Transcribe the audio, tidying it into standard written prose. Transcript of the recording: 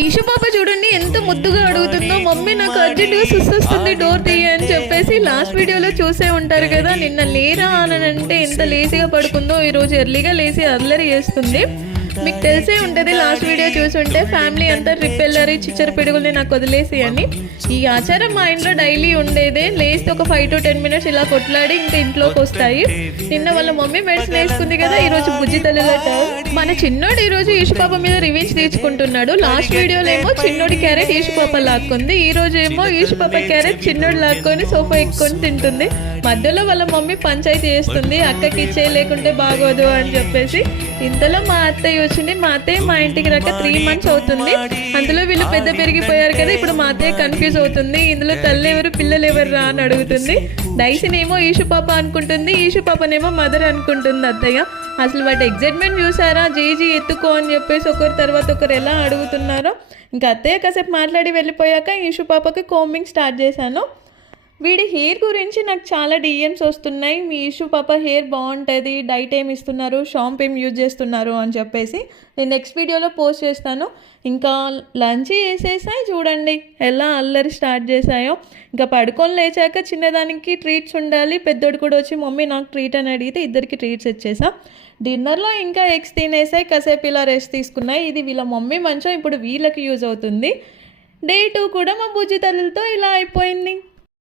ఈషు పాప చూడండి ఎంత ముద్దుగా అడుగుతుందో, మమ్మీ నాకు అర్జెంటుగా సుస్తొస్తుంది డోర్ తీయ అని చెప్పేసి. లాస్ట్ వీడియోలో చూసే ఉంటారు కదా, నిన్న లేరా అని అంటే ఎంత లేజీగా పడుకుందో, ఈరోజు ఎర్లీగా లేచి అల్లరి చేస్తుంది. మీకు తెలిసే ఉంటుంది, లాస్ట్ వీడియో చూసుంటే ఫ్యామిలీ అంతా ట్రిప్ వెళ్ళారు చిచ్చర పిడుగుల్ని నాకు వదిలేసి అని. ఈ ఆచారం మా ఇంట్లో డైలీ ఉండేదే. లేస్తే ఒక 5 to 10 minutes ఇలా కొట్లాడి ఇంకా ఇంట్లోకి వస్తాయి. నిన్న వాళ్ళ మమ్మీ మెడిసిన్ వేసుకుంది కదా, ఈరోజు బుజ్జి తల్లిలట. మన చిన్నోడు ఈరోజు ఈషు పాప మీద రివెంజ్ తీర్చుకుంటున్నాడు. లాస్ట్ వీడియోలో ఏమో చిన్నోడి క్యారెట్ ఈషు పాప లాక్కుంది, ఈ రోజు ఏమో ఈషు పాప క్యారెట్ చిన్నోడు లాక్కొని సోఫా ఎక్కుకొని తింటుంది. మధ్యలో వాళ్ళ మమ్మీ పంచాయతీ చేస్తుంది, అక్కకి ఇచ్చే లేకుంటే బాగోదు అని చెప్పేసి. ఇంతలో మా అత్తయ్య వచ్చింది. మా అత్తయ్య మా ఇంటికి రాక 3 months అవుతుంది. అందులో వీళ్ళు పెద్ద పెరిగిపోయారు కదా, ఇప్పుడు మా అత్తయ్య కన్ఫ్యూజ్ అవుతుంది, ఇందులో తల్లి ఎవరు పిల్లలు ఎవరు రా అని అడుగుతుంది. డైసీనేమో ఈషు పాప అనుకుంటుంది, ఈషు పాపనేమో మదర్ అనుకుంటుంది అత్తయ్య. అసలు వాటి ఎగ్జైట్మెంట్ చూసారా, జేజీ ఎత్తుకో అని చెప్పేసి ఒకరి తర్వాత ఒకరు ఎలా అడుగుతున్నారో. ఇంకా అత్తయ్య కాసేపు మాట్లాడి వెళ్ళిపోయాక ఈషు పాపకి కోమింగ్ స్టార్ట్ చేశాను. వీడి హెయిర్ గురించి నాకు చాలా డిఎమ్స్ వస్తున్నాయి, మీ ఈషు పాప హెయిర్ బాగుంటుంది, డైట్ ఏమి ఇస్తున్నారు, షాంపూ ఏం యూజ్ చేస్తున్నారు అని చెప్పేసి. నేను నెక్స్ట్ వీడియోలో పోస్ట్ చేస్తాను. ఇంకా లంచ్ చేసేసాయి చూడండి ఎలా అల్లరి స్టార్ట్ చేశాయో. ఇంకా పడుకొని లేచాక చిన్నదానికి ట్రీట్స్ ఉండాలి, పెద్దోడు కూడా వచ్చి మమ్మీ నాకు ట్రీట్ అని అడిగితే ఇద్దరికి ట్రీట్స్ ఇచ్చేసా. డిన్నర్లో ఇంకా ఎగ్స్ తినేసాయి, కాసేపు ఇలా రెస్ట్ తీసుకున్నాయి. ఇది వీళ్ళ మమ్మీ మంచం, ఇప్పుడు వీళ్ళకి యూజ్ అవుతుంది. Day 2 కూడా మా బుజ్జి తల్లులతో ఇలా అయిపోయింది.